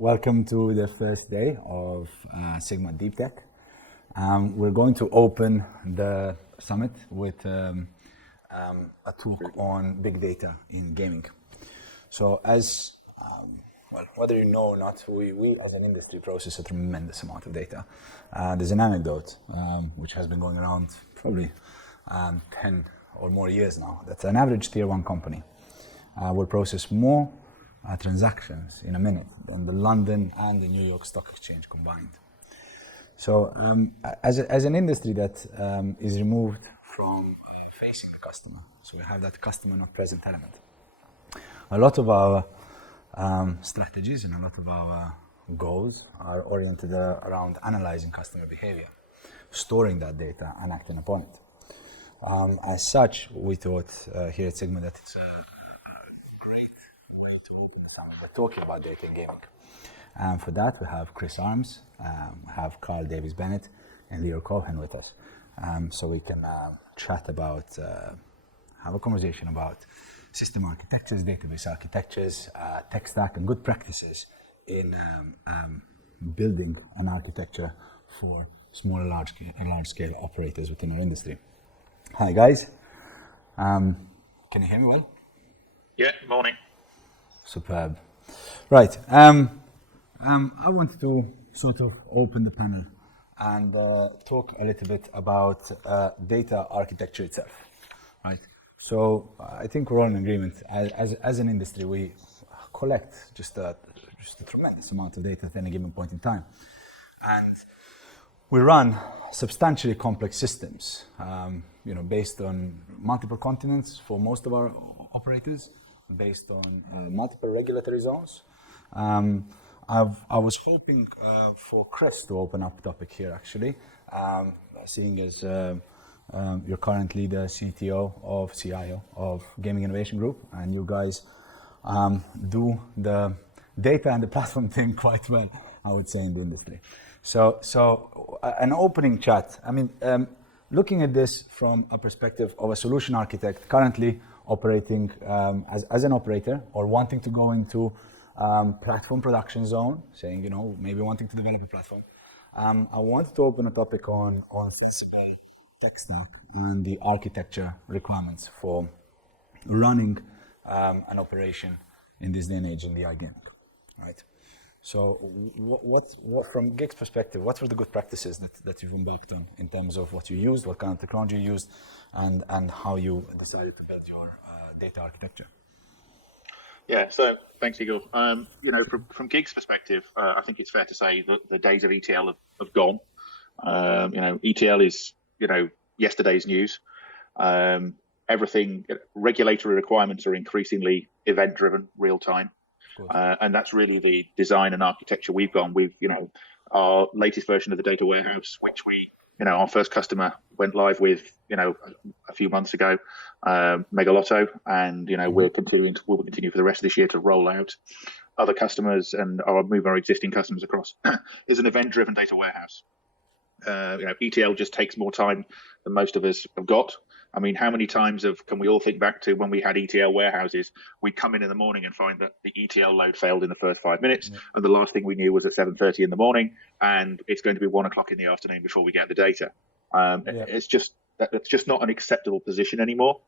Welcome to the first day of SiGMA Deep Tech. We're going to open the summit with a talk on big data in gaming. So whether you know or not, we as an industry process a tremendous amount of data. There's an anecdote which has been going around probably 10 or more years now, that an average tier 1 company will process more transactions in a minute than the London and the New York Stock Exchange combined. So as an industry that is removed from facing the customer, so we have that customer not present element, a lot of our strategies and a lot of our goals are oriented around analyzing customer behavior, storing that data and acting upon it. As such, we thought here at SiGMA that it's a great way to open the summit by talking about data in gaming. And for that, we have Chris Arms, we have Karl, Davies, Barrett, and Lior Cohen with us. So we can chat about, have a conversation about system architectures, database architectures, tech stack, and good practices in building an architecture for small and large scale operators within our industry. Hi guys, can you hear me well? Yeah, morning. Superb. Right, I want to sort of open the panel and talk a little bit about data architecture itself, right? So I think we're all in agreement. As an industry, we collect just a tremendous amount of data at any given point in time, and we run substantially complex systems, based on multiple continents for most of our operators, based on multiple regulatory zones. I was hoping for Chris to open up the topic here, actually, seeing as you're currently the CIO of Gaming Innovation Group, and you guys do the data and the platform thing quite well, I would say, in the industry. So an opening chat. I mean, looking at this from a perspective of a solution architect currently operating as an operator or wanting to go into platform production zone, saying, maybe wanting to develop a platform. I wanted to open a topic on sensible tech stack and the architecture requirements for running an operation in this day and age in the iGaming, right? So what from Gig's perspective, what were the good practices that you've embarked on in terms of what you used, what kind of technology you used, and how you decided to build your data architecture? Yeah, so thanks, Igor. From Gig's perspective, I think it's fair to say that the days of ETL have gone. ETL is, yesterday's news. Regulatory requirements are increasingly event-driven, real-time. And that's really the design and architecture we've gone. Our latest version of the data warehouse, which our first customer went live with, a few months ago, Megalotto, and we'll continue for the rest of this year to roll out other customers and move our existing customers across. Is an event-driven data warehouse. ETL just takes more time than most of us have got. I mean, how many times can we all think back to when we had ETL warehouses? We'd come in the morning and find that the ETL load failed in the first 5 minutes, and the last thing we knew was at 7:30 in the morning, and it's going to be 1 o'clock in the afternoon before we get the data. It's just not an acceptable position anymore.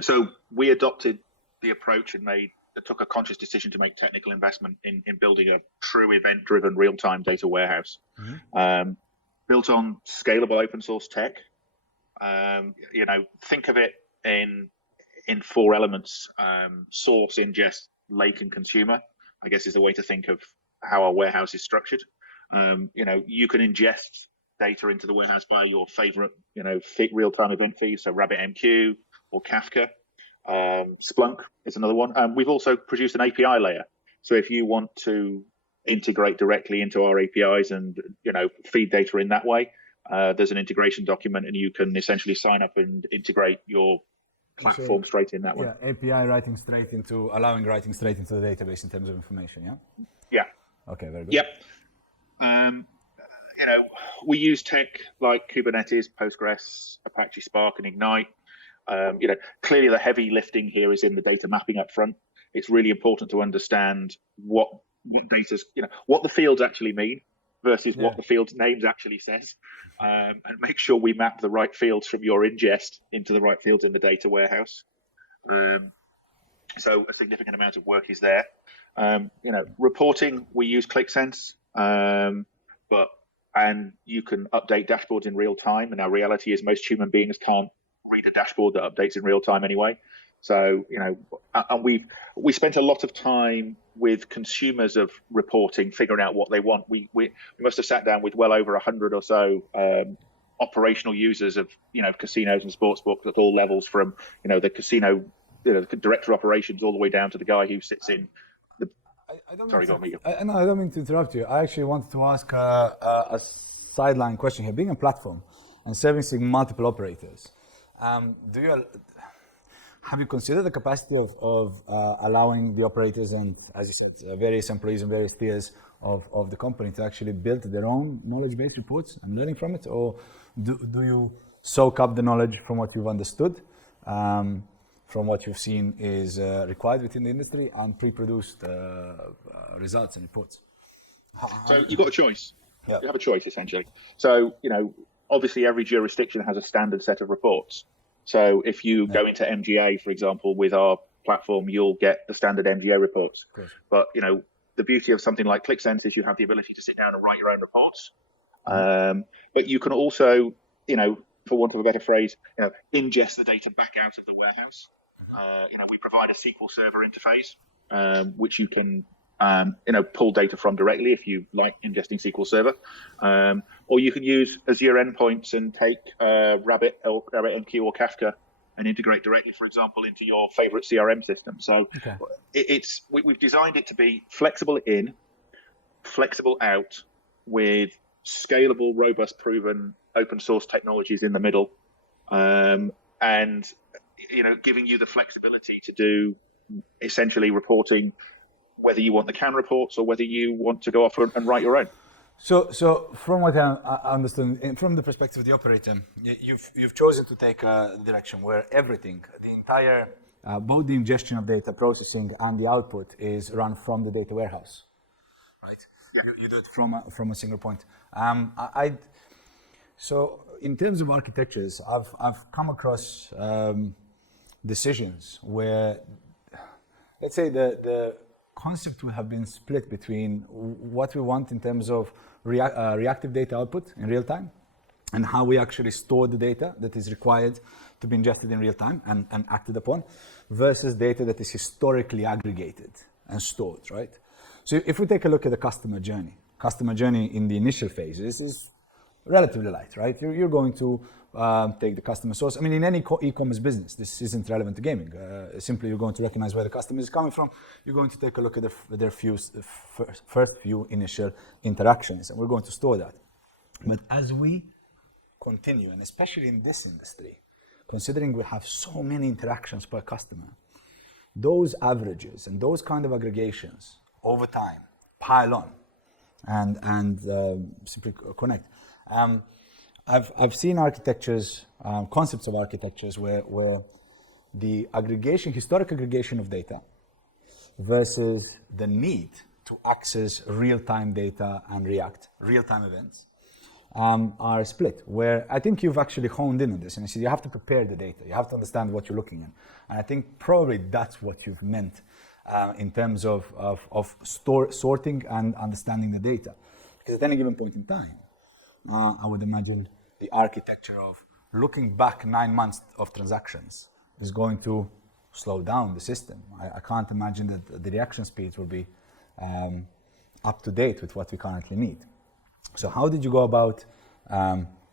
So we adopted the approach and took a conscious decision to make technical investment in building a true event-driven real-time data warehouse, built on scalable open source tech. Think of it in 4 elements: source, ingest, lake, and consumer, I guess is the way to think of how our warehouse is structured. You can ingest data into the warehouse by your favorite, real-time event feeds, so RabbitMQ or Kafka. Splunk is another one. We've also produced an API layer. So if you want to integrate directly into our APIs and, feed data in that way, there's an integration document, and you can essentially sign up and integrate your platform straight in that one. Yeah, API allowing writing straight into the database in terms of information, yeah? Yeah. Okay, very good. Yep. We use tech like Kubernetes, Postgres, Apache Spark, and Ignite. Clearly the heavy lifting here is in the data mapping up front. it's really important to understand what data's, what the fields actually mean versus what the field's names actually says, and make sure we map the right fields from your ingest into the right fields in the data warehouse. So a significant amount of work is there. Reporting, we use ClickSense, and you can update dashboards in real time. And our reality is most human beings can't read a dashboard that updates in real time anyway. So, and we spent a lot of time with consumers of reporting, figuring out what they want. We must have sat down with well over 100 or so operational users of, casinos and sportsbooks at all levels, from, the casino, the director of operations all the way down to the guy who sits in the. I don't mean to interrupt you. I actually wanted to ask a sideline question here. Being a platform and servicing multiple operators, have you considered the capacity of allowing the operators and, as you said, various employees and various tiers of the company to actually build their own knowledge-based reports and learning from it? Or do you soak up the knowledge from what you've understood, from what you've seen is required within the industry, and pre-produced results and reports? So you've got a choice. Yeah. You have a choice, essentially. So, obviously every jurisdiction has a standard set of reports. So if you go into MGA, for example, with our platform, you'll get the standard MGA reports. But, the beauty of something like ClickSense is you have the ability to sit down and write your own reports. But you can also, for want of a better phrase, ingest the data back out of the warehouse. We provide a SQL Server interface, which you can, pull data from directly if you like ingesting SQL Server. Or you can use Azure endpoints and take Rabbit MQ or Kafka and integrate directly, for example, into your favorite CRM system. So we've designed it to be flexible in, flexible out, with scalable, robust, proven open source technologies in the middle, and giving you the flexibility to do essentially reporting, whether you want the CAN reports or whether you want to go off and write your own. So from what I understand, from the perspective of the operator, you've chosen to take a direction where everything, the entire, both the ingestion of data, processing, and the output is run from the data warehouse, right? Yeah. You do it from a single point. So in terms of architectures, I've come across decisions where, let's say, the concept will have been split between what we want in terms of reactive data output in real time, and how we actually store the data that is required to be ingested in real time and acted upon, versus data that is historically aggregated and stored, right? So if we take a look at the customer journey in the initial phases is relatively light, right? You're going to take the customer source. I mean, in any e-commerce business, this isn't relevant to gaming. Simply, you're going to recognize where the customer is coming from. You're going to take a look at their first few initial interactions, and we're going to store that. But as we continue, and especially in this industry, considering we have so many interactions per customer, those averages and those kind of aggregations over time pile on and simply connect. I've seen architectures, concepts of architectures where the historic aggregation of data versus the need to access real-time data and react real-time events are split, where I think you've actually honed in on this, and you said you have to prepare the data, you have to understand what you're looking at, and I think probably that's what you've meant in terms of sorting and understanding the data, because at any given point in time, I would imagine the architecture of looking back 9 months of transactions is going to slow down the system. I can't imagine that the reaction speeds will be up to date with what we currently need. So how did you go about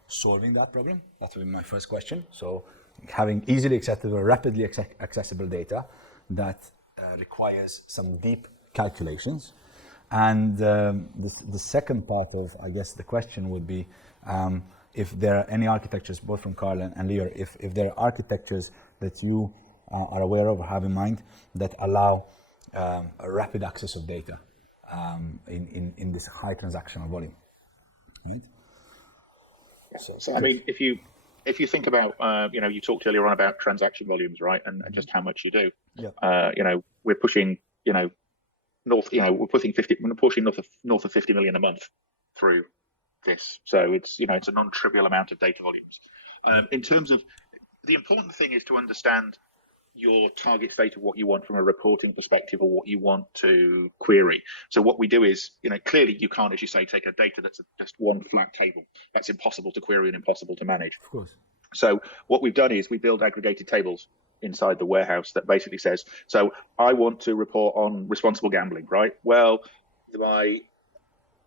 solving that problem? That would be my first question. So having easily accessible, rapidly accessible data that requires some deep calculations. And the second part of, I guess, the question would be if there are any architectures, both from Karl and Lior, if there are architectures that you are aware of or have in mind that allow a rapid access of data in this high transactional volume. Right? So I mean, if you if you think about, you talked earlier on about transaction volumes, right, and just how much you do. Yeah. We're pushing, we're pushing north of 50 million a month through this. So it's a non-trivial amount of data volumes. In terms of the important thing is to understand your target state of what you want from a reporting perspective or what you want to query. So what we do is, clearly you can't, as you say, take a data that's just one flat table. That's impossible to query and impossible to manage. Of course. So what we've done is we build aggregated tables inside the warehouse that basically says, so I want to report on responsible gambling, right? Well,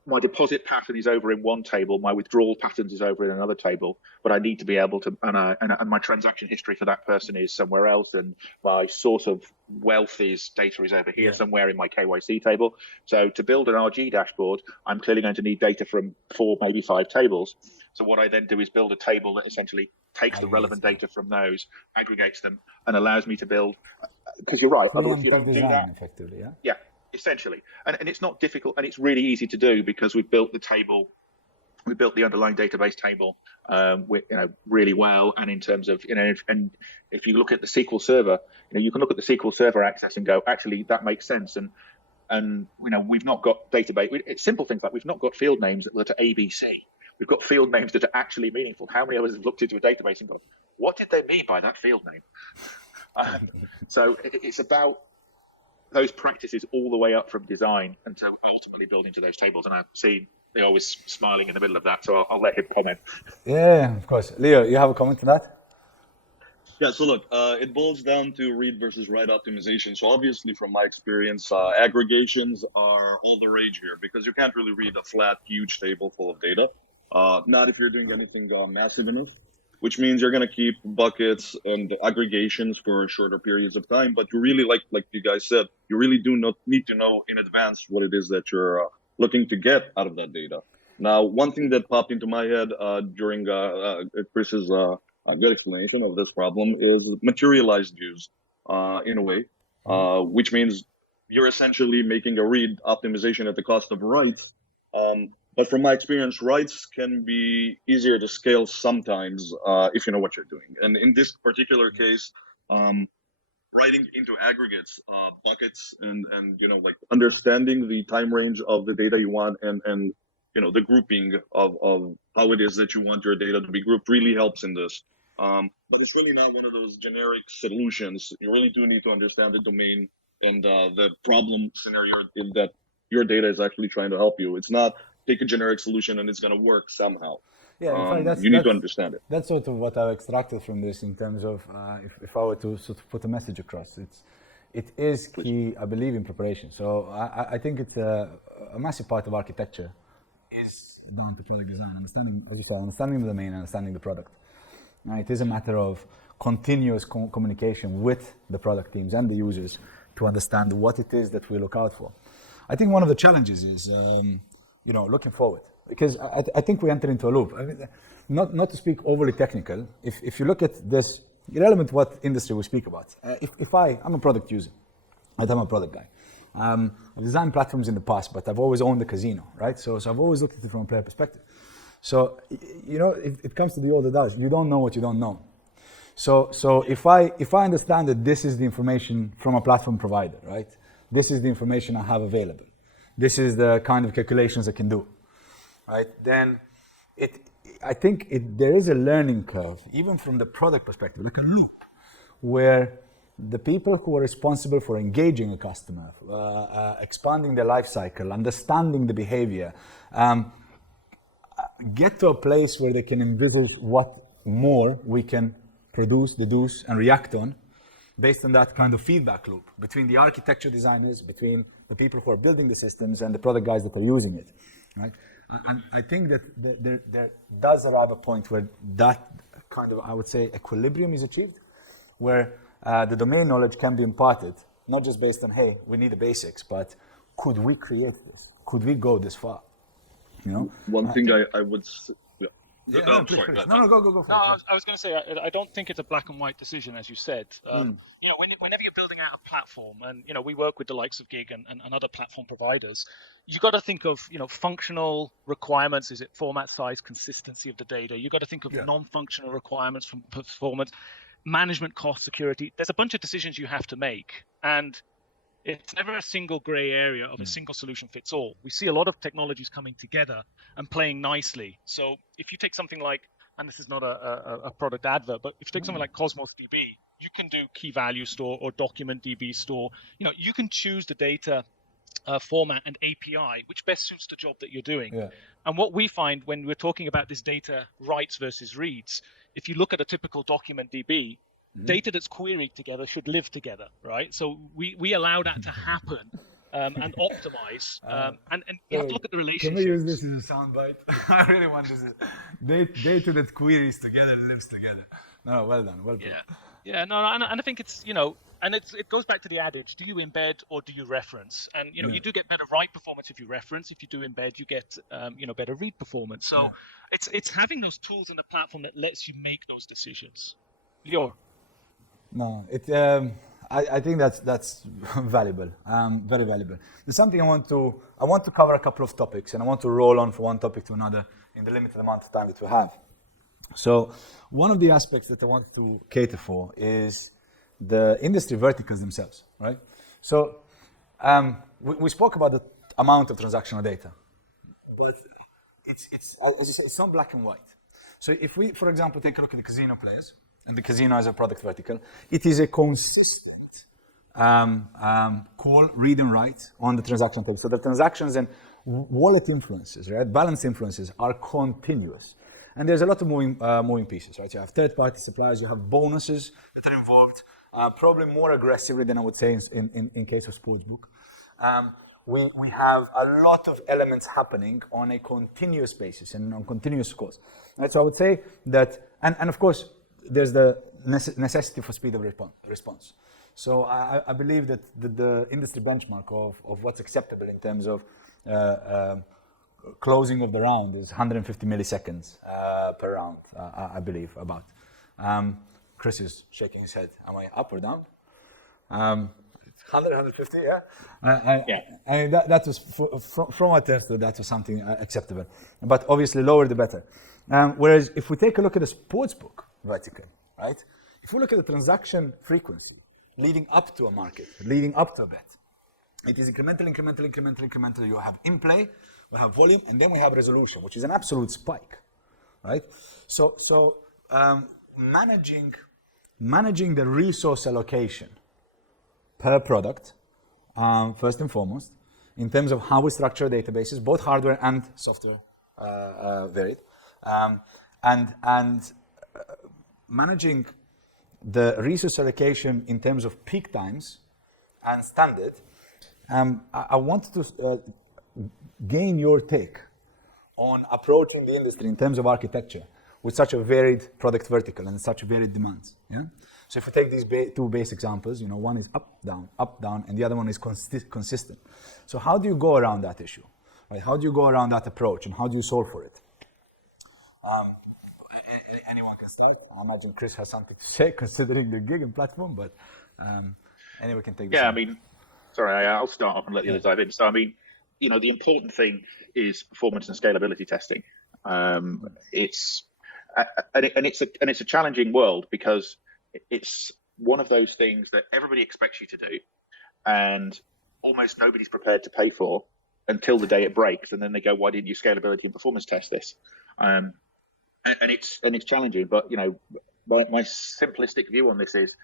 my deposit pattern is over in one table, my withdrawal patterns is over in another table, but I need to be able to, and my transaction history for that person is somewhere else, and my source of wealth data is over here somewhere in my KYC table. So to build an RG dashboard, I'm clearly going to need data from 4, maybe 5 tables. So what I then do is build a table that essentially takes the relevant data from those, aggregates them, and allows me to build, because you're right, if you don't do that, effectively, yeah, essentially, and it's not difficult, and it's really easy to do because we've built the table, we built the underlying database table, really well. And in terms of, and if you look at the SQL Server, you can look at the SQL Server access and go, actually, that makes sense. And we've not got database. It's simple things like we've not got field names that are ABC. We've got field names that are actually meaningful. How many of us have looked into a database and gone, what did they mean by that field name? So it's about those practices all the way up from design and so ultimately building to those tables. And I've seen Lior always smiling in the middle of that, so I'll let him comment. Yeah, of course. Lior, you have a comment to that? Yeah, so look, it boils down to read versus write optimization. So obviously, from my experience, aggregations are all the rage here because you can't really read a flat, huge table full of data. Not if you're doing anything massive enough, which means you're going to keep buckets and aggregations for shorter periods of time. But you really, like you guys said, you really do not need to know in advance what it is that you're looking to get out of that data. Now, one thing that popped into my head during Chris's good explanation of this problem is materialized views in a way, which means you're essentially making a read optimization at the cost of writes. But from my experience, writes can be easier to scale sometimes if you know what you're doing. And in this particular case, writing into aggregates, buckets, and like understanding the time range of the data you want and the grouping of how it is that you want your data to be grouped really helps in this. But it's really not one of those generic solutions. You really do need to understand the domain and the problem scenario in that your data is actually trying to help you. It's not take a generic solution and it's going to work somehow. Yeah, in fact, you need to understand it. That's sort of what I've extracted from this in terms of if I were to sort of put a message across. It is key, I believe, in preparation. So I think it's a massive part of architecture is down to product design, understanding the domain, understanding the product. It is a matter of continuous communication with the product teams and the users to understand what it is that we look out for. I think one of the challenges is, looking forward, because I think we enter into a loop. I mean, not to speak overly technical, if you look at this, irrelevant what industry we speak about, if I'm a product user, I'm a product guy. I've designed platforms in the past, but I've always owned the casino, right? So I've always looked at it from a player perspective. So, it comes to the old adage, you don't know what you don't know. So if I understand that this is the information from a platform provider, right? This is the information I have available. This is the kind of calculations I can do, right? Then I think there is a learning curve, even from the product perspective, like a loop, where the people who are responsible for engaging a customer, expanding their life cycle, understanding the behavior, get to a place where they can envisage what more we can produce, deduce, and react on based on that kind of feedback loop between the architecture designers, between the people who are building the systems and the product guys that are using it, right? And I think that there does arrive a point where that kind of, I would say, equilibrium is achieved, where the domain knowledge can be imparted, not just based on, hey, we need the basics, but could we create this? Could we go this far? One thing I would... Yeah, Oh, please, sorry. please. No, go for No, it. I was going to say, I don't think it's a black and white decision, as you said. Whenever you're building out a platform, and we work with the likes of Gig and other platform providers, you got to think of functional requirements. Is it format, size, consistency of the data? You got to think of non-functional requirements from performance, management, cost, security. There's a bunch of decisions you have to make, and it's never a single gray area of a single solution fits all. We see a lot of technologies coming together and playing nicely. So if you take something like, and this is not a product advert, but if you take something like Cosmos DB, you can do key value store or document DB store. You can choose the data format and API, which best suits the job that you're doing. Yeah. And what we find when we're talking about this data writes versus reads, if you look at a typical document DB, data that's queried together should live together, right? So we allow that to happen and optimize. And you have to look at the relationships. Can we use this as a soundbite? I really want this. Data that queries together lives together. No, well done, well put. Yeah, no, and I think it's and it goes back to the adage: do you embed or do you reference? And you do get better write performance if you reference. If you do embed, you get better read performance. So it's having those tools in the platform that lets you make those decisions. Lior. No, I think that's valuable, very valuable. There's something I want to cover a couple of topics, and I want to roll on from one topic to another in the limited amount of time that we have. So one of the aspects that I wanted to cater for is the industry verticals themselves, right? So we spoke about the amount of transactional data, but it's as you say, it's not black and white. So if we, for example, take a look at the casino players, and the casino as a product vertical, it is a consistent call, read and write on the transaction table. So the transactions and wallet influences, right, balance influences are continuous. And there's a lot of moving pieces, right? You have third-party suppliers, you have bonuses that are involved, probably more aggressively than I would say in case of sportsbook. We have a lot of elements happening on a continuous basis and on continuous course. Right? So I would say that, and of course, there's the necessity for speed of response. So I believe that the industry benchmark of what's acceptable in terms of closing of the round is 150 milliseconds per round, I believe, about. Chris is shaking his head. Am I up or down? 100, 150, yeah? I mean, that was, from our test, that was something acceptable. But obviously, lower the better. Whereas if we take a look at a sportsbook vertical, right? If we look at the transaction frequency leading up to a market, leading up to a bet, it is incremental. You have in play, we have volume, and then we have resolution, which is an absolute spike, right? So managing the resource allocation per product, first and foremost, in terms of how we structure databases, both hardware and software varied, and managing the resource allocation in terms of peak times and standard. I want to gain your take on approaching the industry in terms of architecture with such a varied product vertical and such varied demands. Yeah. So if we take these two base examples, one is up, down, and the other one is consistent. So how do you go around that issue? Right? How do you go around that approach, and how do you solve for it? Anyone can start. I imagine Chris has something to say, considering the gig and platform, but anyone can take this. Yeah, I mean, sorry, I'll start off and let the others dive in. So, I mean, the important thing is performance and scalability testing. It's a challenging world because it's one of those things that everybody expects you to do, and almost nobody's prepared to pay for until the day it breaks, and then they go, "Why didn't you scalability and performance test this?" And it's challenging, but my simplistic view on this is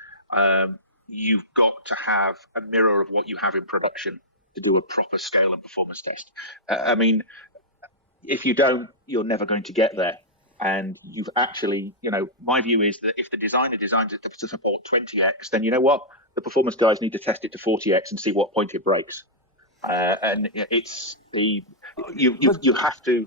you've got to have a mirror of what you have in production to do a proper scale and performance test. I mean, if you don't, you're never going to get there. And you've actually, my view is that if the designer designs it to support 20x, then you know what? The performance guys need to test it to 40x and see what point it breaks. And it's you have to.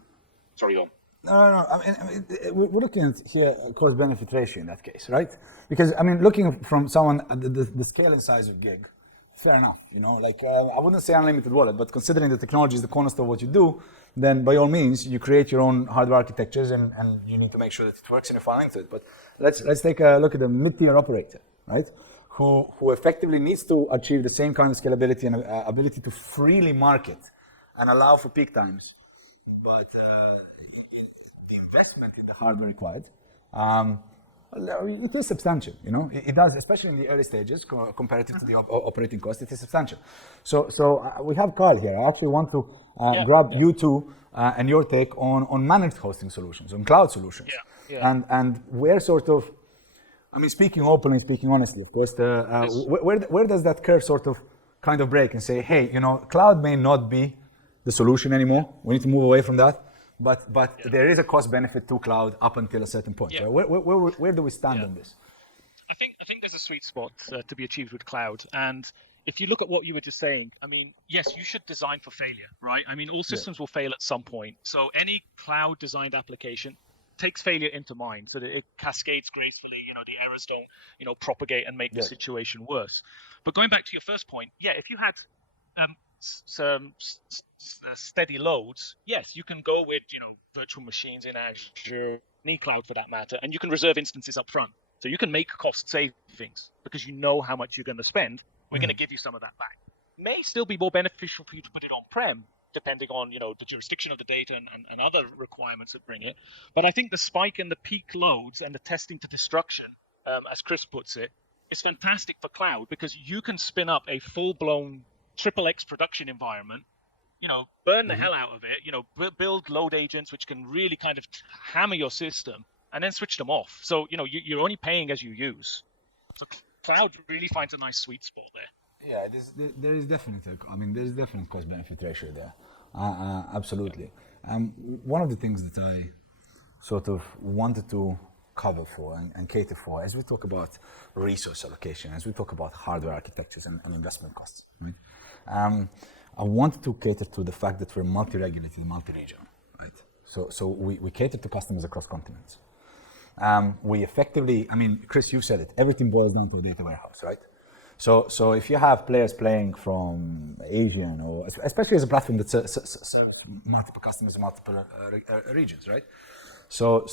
Sorry, on. No. I mean, we're looking at here cost-benefit ratio in that case, right? Because looking from someone the scale and size of gig, fair enough. I wouldn't say unlimited wallet, but considering the technology is the cornerstone of what you do, then by all means, you create your own hardware architectures and you need to make sure that it works and you're following to it. But let's take a look at the mid-tier operator, right? Who effectively needs to achieve the same kind of scalability and ability to freely market and allow for peak times. But the investment in the hardware required, it is substantial, you know. It does, especially in the early stages, comparative to the operating cost, it is substantial. So we have Karl here. I actually want to grab you two and your take on managed hosting solutions, on cloud solutions. And where sort of, I mean, speaking openly, speaking honestly, of course, where does that curve sort of kind of break and say, hey, you know, cloud may not be the solution anymore. We need to move away from that. But there is a cost benefit to cloud up until a certain point. Right? Where do we stand on this? I think there's a sweet spot to be achieved with cloud. And if you look at what you were just saying, I mean, yes, you should design for failure, right? I mean, all systems will fail at some point. So any cloud designed application takes failure into mind so that it cascades gracefully, you know, the errors don't, you know, propagate and make the situation worse. But going back to your first point, if you had some steady loads, yes, you can go with, you know, virtual machines in Azure, any cloud for that matter, and you can reserve instances up front. So you can make cost savings because you know how much you're going to spend. We're going to give you some of that back. May still be more beneficial for you to put it on-prem, depending on, you know, the jurisdiction of the data and other requirements that bring it. But I think the spike in the peak loads and the testing to destruction, as Chris puts it, is fantastic for cloud because you can spin up a full-blown XXX production environment, you know, burn the hell out of it, you know, build load agents which can really kind of hammer your system and then switch them off. So, you know, you're only paying as you use. So cloud really finds a nice sweet spot there. Yeah, there is definitely, I mean, there's definitely cost-benefit ratio there. Absolutely. One of the things that I sort of wanted to cover for and cater for as we talk about resource allocation, as we talk about hardware architectures and investment costs, right? I wanted to cater to the fact that we're multi-regulated, multi-region, right? So we cater to customers across continents. We effectively, I mean, Chris, you said it, everything boils down to a data warehouse, right? So if you have players playing from Asian or especially as a platform that serves multiple customers in multiple regions, right? So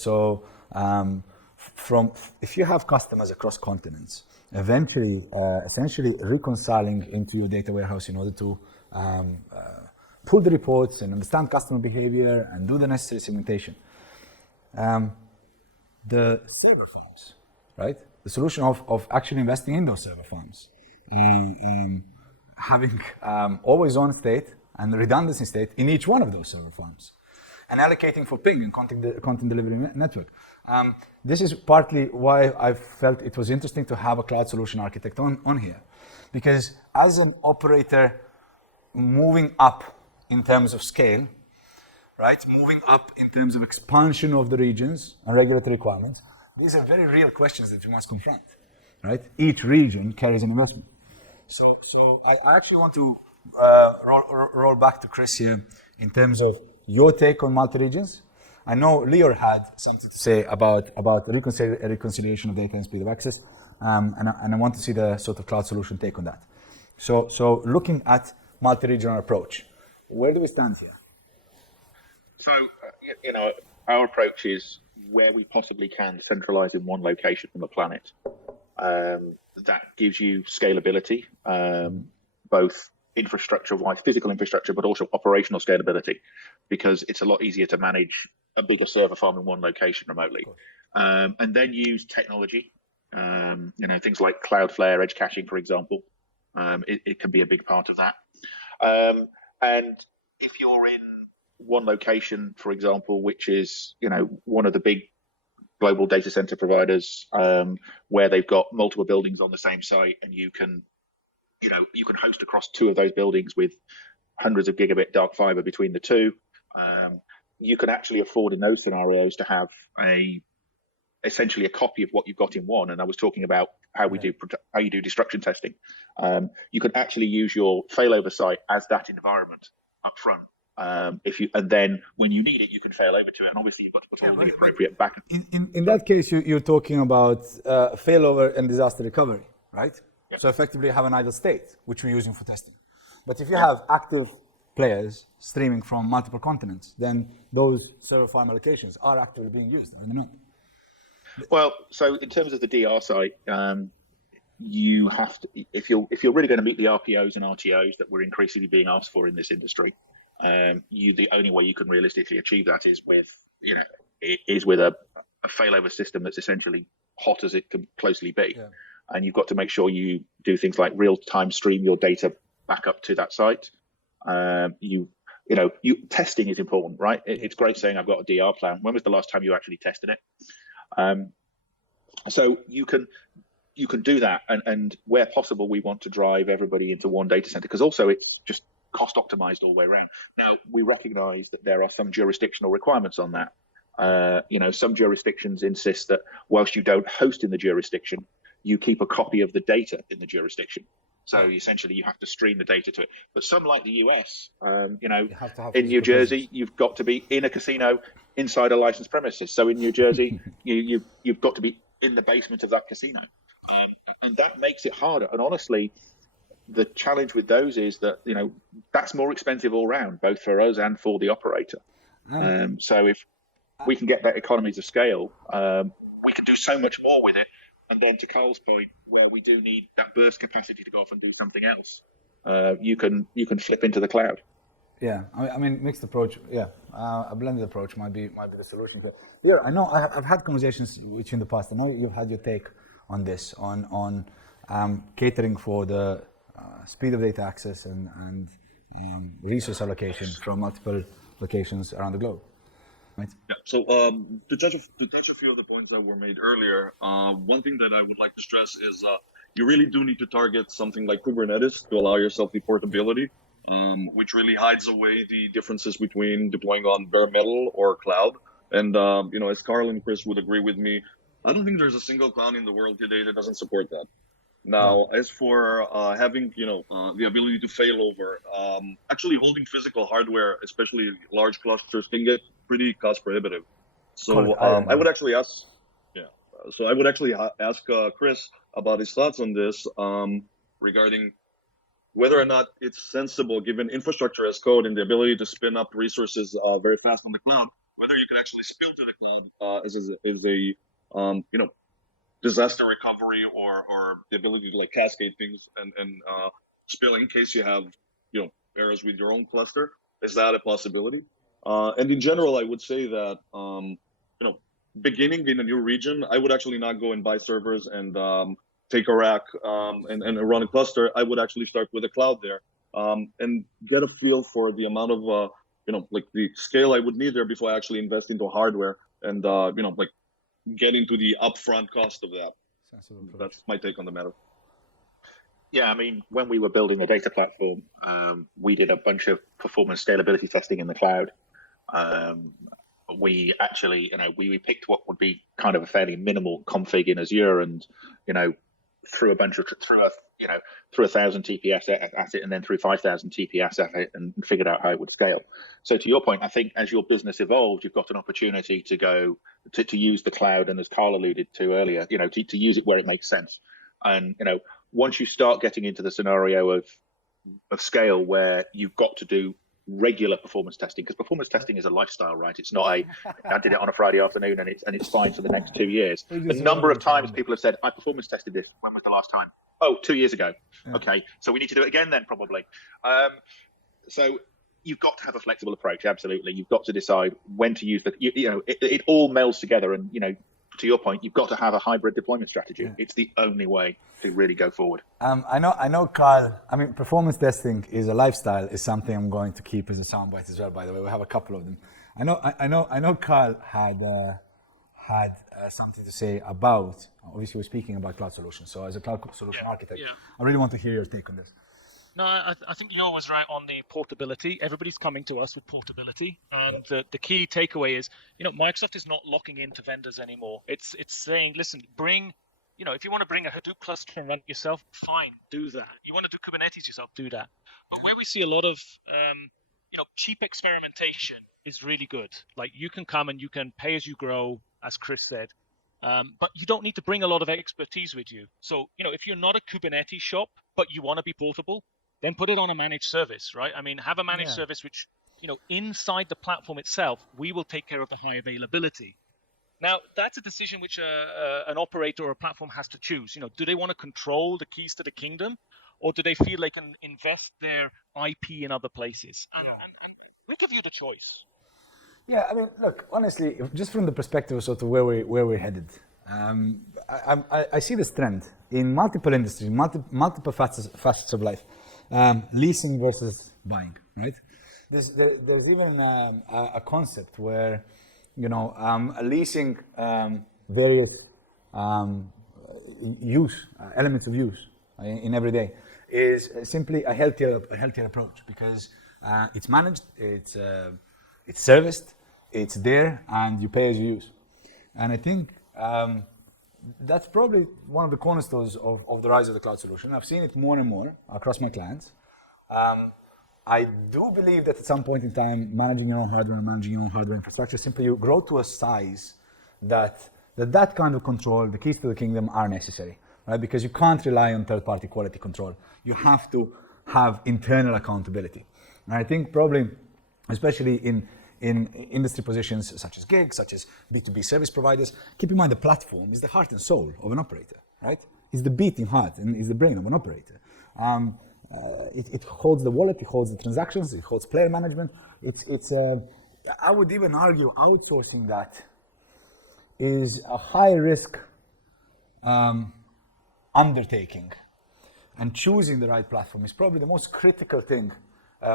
if you have customers across continents, eventually, essentially reconciling into your data warehouse in order to pull the reports and understand customer behavior and do the necessary segmentation. The server farms, right? The solution of actually investing in those server farms, having always on state and redundancy state in each one of those server farms, and allocating for ping and content delivery network. This is partly why I felt it was interesting to have a cloud solution architect on here, because as an operator moving up in terms of scale, right, moving up in terms of expansion of the regions and regulatory requirements, these are very real questions that you must confront, right? Each region carries an investment. So I actually want to roll back to Chris here in terms of your take on multi-regions. I know Lior had something to say about reconciliation of data and speed of access, and I want to see the sort of cloud solution take on that. So looking at multi-regional approach, where do we stand here? So, you know, our approach is where we possibly can centralize in one location on the planet. That gives you scalability, both infrastructure-wise, physical infrastructure, but also operational scalability, because it's a lot easier to manage a bigger server farm in one location remotely. And then use technology, you know, things like Cloudflare, edge caching, for example. It can be a big part of that. And if you're in one location, for example, which is, you know, one of the big global data center providers, where they've got multiple buildings on the same site, and you can host across two of those buildings with hundreds of gigabit dark fiber between the two. You can actually afford in those scenarios to have essentially a copy of what you've got in one. And I was talking about how you do destruction testing. You can actually use your failover site as that environment up front. And then when you need it, you can fail over to it. And obviously you've got to put all the appropriate backup. In that case, you're talking about failover and disaster recovery, right? Yeah. So effectively you have an idle state, which we're using for testing. But if you have active players streaming from multiple continents, then those server farm allocations are actively being used, are they not? Well, so in terms of the DR site, you have to, if you're really going to meet the RPOs and RTOs that we're increasingly being asked for in this industry, the only way you can realistically achieve that is with a failover system that's essentially hot as it can closely be. Yeah. And you've got to make sure you do things like real-time stream your data back up to that site. Testing is important, right? It's great saying I've got a DR plan. When was the last time you actually tested it? So you can do that, and where possible, we want to drive everybody into one data center, because also it's just cost optimized all the way around. Now, we recognize that there are some jurisdictional requirements on that. Some jurisdictions insist that whilst you don't host in the jurisdiction, you keep a copy of the data in the jurisdiction. So essentially, you have to stream the data to it. But some, like the US, in New Jersey, you've got to be in a casino inside a licensed premises. So in New Jersey, you've got to be in the basement of that casino, and that makes it harder. And honestly, the challenge with those is that that's more expensive all round, both for us and for the operator. So if we can get that economies of scale, we can do so much more with it. And then to Karl's point, where we do need that burst capacity to go off and do something else, you can flip into the cloud. Yeah, I mean, mixed approach. Yeah, a blended approach might be the solution. But yeah, I know I've had conversations with you in the past. I know you've had your take on this, on catering for the speed of data access and resource allocation from multiple locations around the globe. Right. Yeah. So to touch a few of the points that were made earlier, one thing that I would like to stress is you really do need to target something like Kubernetes to allow yourself the portability, which really hides away the differences between deploying on bare metal or cloud. And as Karl and Chris would agree with me, I don't think there's a single cloud in the world today that doesn't support that. Now, as for having the ability to fail over, actually holding physical hardware, especially large clusters, can get pretty cost prohibitive. So I would actually ask, Chris about his thoughts on this regarding whether or not it's sensible, given infrastructure as code and the ability to spin up resources very fast on the cloud, whether you could actually spill to the cloud as a disaster recovery or the ability to cascade things and spill in case you have errors with your own cluster. Is that a possibility? And in general, I would say that beginning in a new region, I would actually not go and buy servers and take a rack and run a cluster. I would actually start with a cloud there and get a feel for the amount of the scale I would need there before I actually invest into hardware and get into the upfront cost of that. That's my take on the matter. Yeah, I mean, when we were building a data platform, we did a bunch of performance scalability testing in the cloud. We actually, we picked what would be kind of a fairly minimal config in Azure, and threw 1,000 TPS at it, and then threw 5,000 TPS at it, and figured out how it would scale. So to your point, I think as your business evolved, you've got an opportunity to go to use the cloud, and as Karl alluded to earlier, to use it where it makes sense. And once you start getting into the scenario of scale where you've got to do regular performance testing, because performance testing is a lifestyle, right? It's not I did it on a Friday afternoon and it's fine for the next 2 years. The number of times people have said, I performance tested this. When was the last time? Oh, 2 years ago. Yeah. Okay, so we need to do it again then, probably. So you've got to have a flexible approach. Absolutely, you've got to decide when to use it all melds together, and to your point, you've got to have a hybrid deployment strategy. Yeah. It's the only way to really go forward. I know, Karl. I mean, performance testing is a lifestyle. Is something I'm going to keep as a soundbite as well. By the way, we have a couple of them. I know. Karl had something to say about. Obviously, we're speaking about cloud solutions. So, as a cloud solution architect, I really want to hear your take on this. No, I think you're always right on the portability. Everybody's coming to us with portability, and the key takeaway is, Microsoft is not locking into vendors anymore. It's saying, listen, bring, if you want to bring a Hadoop cluster and run it yourself, fine, do that. You want to do Kubernetes yourself, do that. But where we see a lot of, cheap experimentation is really good. Like, you can come and you can pay as you grow, as Chris said, but you don't need to bring a lot of expertise with you. So, if you're not a Kubernetes shop, but you want to be portable, then put it on a managed service, right? I mean, have a managed service which, inside the platform itself, we will take care of the high availability. Now, that's a decision which an operator or a platform has to choose. Do they want to control the keys to the kingdom, or do they feel they can invest their IP in other places? And we give you the choice. Yeah, I mean, look, honestly, just from the perspective of sort of where we're headed, I see this trend in multiple industries, multiple facets of life, leasing versus buying, right? There's even a concept where, leasing various elements of use in every day is simply a healthier approach, because it's managed, it's serviced, it's there, and you pay as you use. And I think that's probably one of the cornerstones of the rise of the cloud solution. I've seen it more and more across my clients. I do believe that at some point in time, managing your own hardware and managing your own hardware infrastructure, simply you grow to a size that kind of control, the keys to the kingdom, are necessary, right? Because you can't rely on third-party quality control. You have to have internal accountability. And I think probably, especially in industry positions such as gigs, such as B2B service providers, keep in mind the platform is the heart and soul of an operator, right? It's the beating heart and is the brain of an operator. It holds the wallet, it holds the transactions, it holds player management. I would even argue outsourcing that is a high risk undertaking, and choosing the right platform is probably the most critical thing,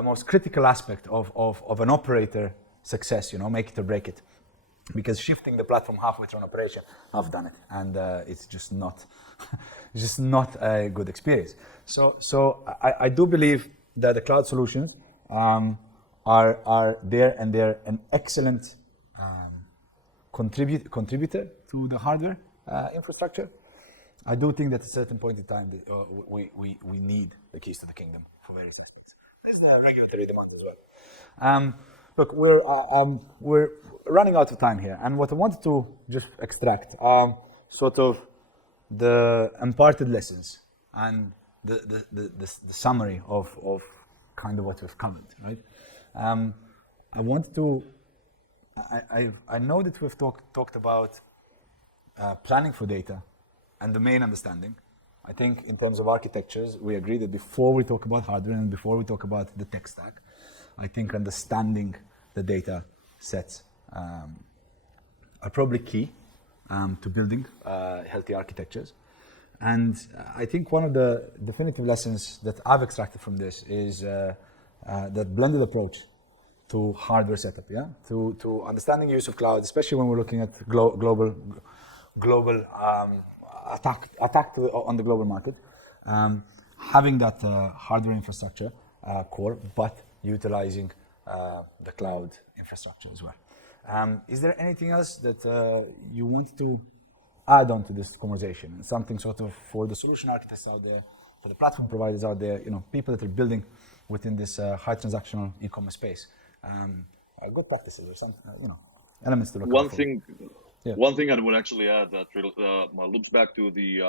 most critical aspect of an operator success, make it or break it. Because shifting the platform halfway through an operation, I've done it, and it's just not a good experience. So I do believe that the cloud solutions are there, and they're an excellent contributor to the hardware infrastructure. I do think that at a certain point in time, we need the keys to the kingdom for various things. There's a regulatory demand as well. Look, we're running out of time here, and what I wanted to just extract sort of the imparted lessons and the summary of kind of what we've covered, right? I wanted to. I know that we've talked about planning for data and domain understanding. I think in terms of architectures, we agree that before we talk about hardware and before we talk about the tech stack, I think understanding the data sets are probably key to building healthy architectures. And I think one of the definitive lessons that I've extracted from this is that blended approach to hardware setup, to understanding use of cloud, especially when we're looking at global attack on the global market. Having that hardware infrastructure core, but utilizing the cloud infrastructure as well. Is there anything else that you want to add on to this conversation? Something sort of for the solution architects out there, for the platform providers out there, people that are building within this high transactional e-commerce space. Good practices or some, elements to look One for. One thing I would actually add that loops back to the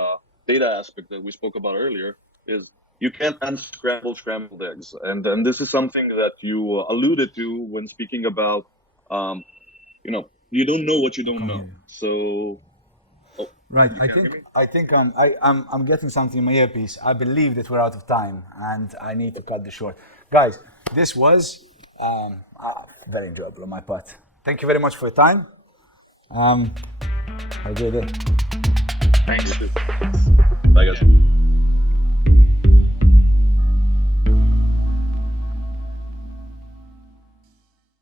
data aspect that we spoke about earlier is you can't unscramble scrambled eggs, and this is something that you alluded to when speaking about, you don't know what you don't know. So, right. I think I'm getting something in my earpiece. I believe that we're out of time, and I need to cut this short, guys. This was very enjoyable on my part. Thank you very much for your time. Have a great day. Thanks. Bye, guys.